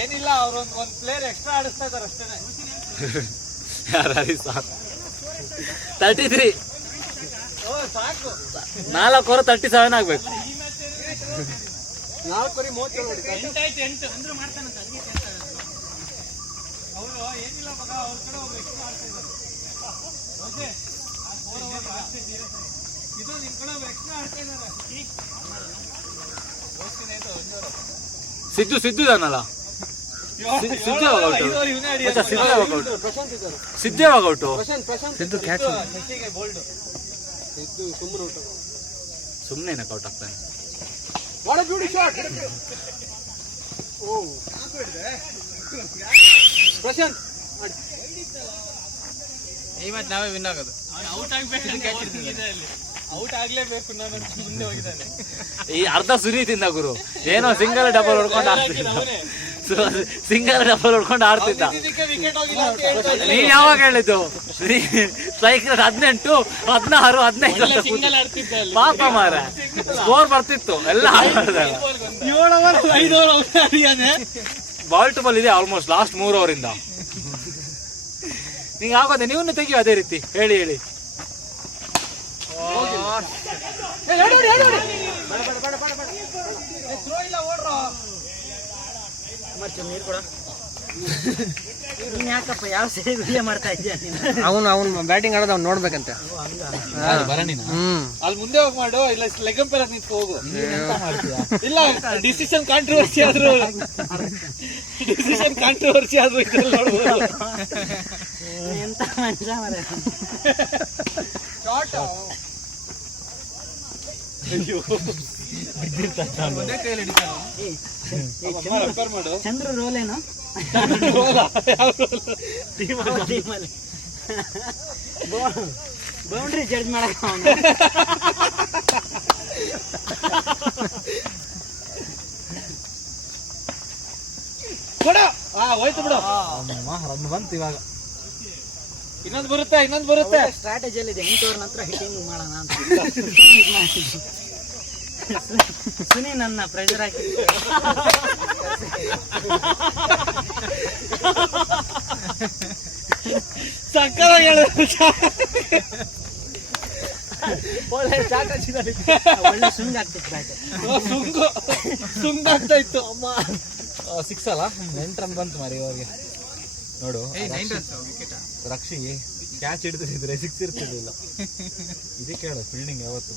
ಏನಿಲ್ಲ, ಅವ್ರೊಂದ್ player extra ಆಡಿಸ್ತಾ ಇದಾರೆ ಅಷ್ಟೇನೆ. ಯಾರು ಸಾಕು 33 ಸಾಕು. 4 ಓವರ್ 37 ಆಗ್ಬೇಕು. 8 ಅಂದ್ರೂ ಮಾಡ್ತಾನಂತ. ಅವರು ಏನಿಲ್ಲ ಮಗ, ಅವ್ರ ಕಡೆ ಒಬ್ರು ಎಕ್ಸ್ಟ್ರಾ ಆಡ್ತಾ ಇದ್ದಾರೆ. ಇದು ನಿಮ್ ಕಡೆ ಒಬ್ರು ಎಕ್ಸ್ಟ್ರಾ ಆಡ್ತಾ ಇದ್ದಾರೆ. ಸಿದ್ದು ಇದಾನಲ್ಲ, ಸಿದ್ದು ಯಾವಾಗ ಔಟು? ಸಿದ್ದು ಕ್ಯಾಚ್ ಸುಮ್ಮನೆ ಔಟ್ ಆಗ್ತಾನೆ. ಇವತ್ತು ನಾವೇ ವಿನ್ ಆಗೋದು. ಔಟ್ ಆಗ್ಲೇಬೇಕು, ನಾನು ಮುಂದೆ ಹೋಗಿದ್ದಾನೆ. ಈ ಅರ್ಧ ಸುನೀತಿಂದ ಗುರು ಏನೋ ಸಿಂಗಲ್ ಡಬಲ್ ಹೊಡ್ಕೊಂಡು ಆಡ್ತಿದ್ದ. ನೀನ್ ಯಾವಾಗ ಹೇಳಿದ್ದು? ಸ್ಟ್ರೈಕರ್ 18, 16, 15 ಪಾಪ ಮಾರ ಸ್ಕೋರ್ ಬರ್ತಿತ್ತು ಎಲ್ಲ. 7 ಓವರ್ ಬಾಲ್ ಟು ಬಾಲ್ ಇದೆ ಆಲ್ಮೋಸ್ಟ್ ಲಾಸ್ಟ್ 3 ಓವರಿಂದ. ನಿಂಗೆ ಆಗೋದೆ, ನೀವು ತೆಗಿಯೋ ಅದೇ ರೀತಿ ಹೇಳಿ. ಯಾಕಪ್ಪ ಯಾವ ಸರಿ ವಿಡಿಯೋ ಮಾಡ್ತಾ ಇದ್ದೀಯ? ಅವನು ಬ್ಯಾಟಿಂಗ್ ಆಡೋದು ಅವ್ನು ನೋಡ್ಬೇಕಂತೆ. ಅಲ್ಲಿ ಮುಂದೆ ಹೋಗಿ ಮಾಡು, ಇಲ್ಲ ಲೆಗ್ ಅಂಪೈರ್ ನಿಂತು ಹೋಗು. ಇಲ್ಲ ಡಿಸಿಷನ್ ಕಾಂಟ್ರವರ್ಸಿ ಆದ್ರೂ ನೋಡ್ಬೋದು. ಎಂತ ಮನುಷ್ಯ ಮಾರ್ರೆ. ಚಂದ್ರ ರೋಲೇನು ಬೌಂಡ್ರಿ ಜಡ್ಜ್ ಮಾಡಕ್ ಹೋಯ್ತು ಬಿಡು. ಬಂತು ಇವಾಗ. ಇನ್ನೊಂದು ಬರುತ್ತೆ. ಸ್ಟ್ರಾಟಜಿಯಲ್ಲಿ ಇದೆ. 8 ಓವರ್ ನಂತರ ಹಿಟ್ಟಿಂಗ್ ಮಾಡೋಣ ಅಂತ ಸುನಿ ನನ್ನ ಪ್ರೆಷರ್ ಹಾಕಿ ಸಕ್ಕತ್ತಾಗಿ ಒಳ್ಳೆ ಸುಂಗ್ ಆಗ್ತಿತ್ತು ಬ್ಯಾಟ್. ಸುಂಗ್ ಆಗ್ತಾ ಇತ್ತು. ಅಮ್ಮ 6 ಅಲ್ಲ, 9 ರನ್ ಬಂತು ಮಾರಿ ಇವಾಗ. ನೋಡು ರಕ್ಷಿ ಕ್ಯಾಚ್ ಹಿಡಿದಿದ್ರೆ 6 ಇರ್ತಿರ್ಲಿಲ್ಲ. ಇದೇ ಕೇಳು ಫೀಲ್ಡಿಂಗ್ ಯಾವತ್ತು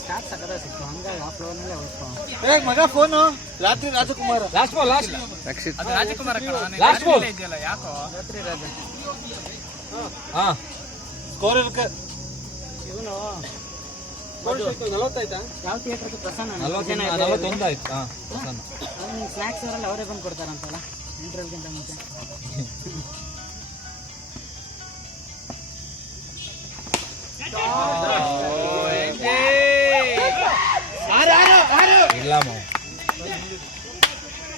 ಸ್ಟಾರ್ಟ್ ಸಕದ ಸಿಕ್ತು, ಹಂಗಾಗಿ ಆ ಫ್ಲೋರ್ ಮೇಲೆ ಹೋಗ್ತಾವ. ಮಗ ಫೋನು ರಾತ್ರಿ ರಾಜಕುಮಾರ್ ರಕ್ಷಿತ್ ರಾಜಕುಮಾರ್ ಇದೆಯಲ್ಲ ಯಾಕೋ ರಾತ್ರಿ ರಾಜ ಸ್ಕೋರ್ ಇವನು 40 ಯಾವ ಥಿಯೇಟರ್? ಪ್ರಸನ್ನ 41 ಆಯ್ತು. ಸ್ನಾಕ್ಸ್ ಅವರಲ್ಲಿ ಅವರೇ ಬಂದು ಕೊಡ್ತಾರಂತಲ್ಲ ಇಂಟರ್ವ್ಯೂಗಿಂತ ಮುಂಚೆ. ಇಲ್ಲ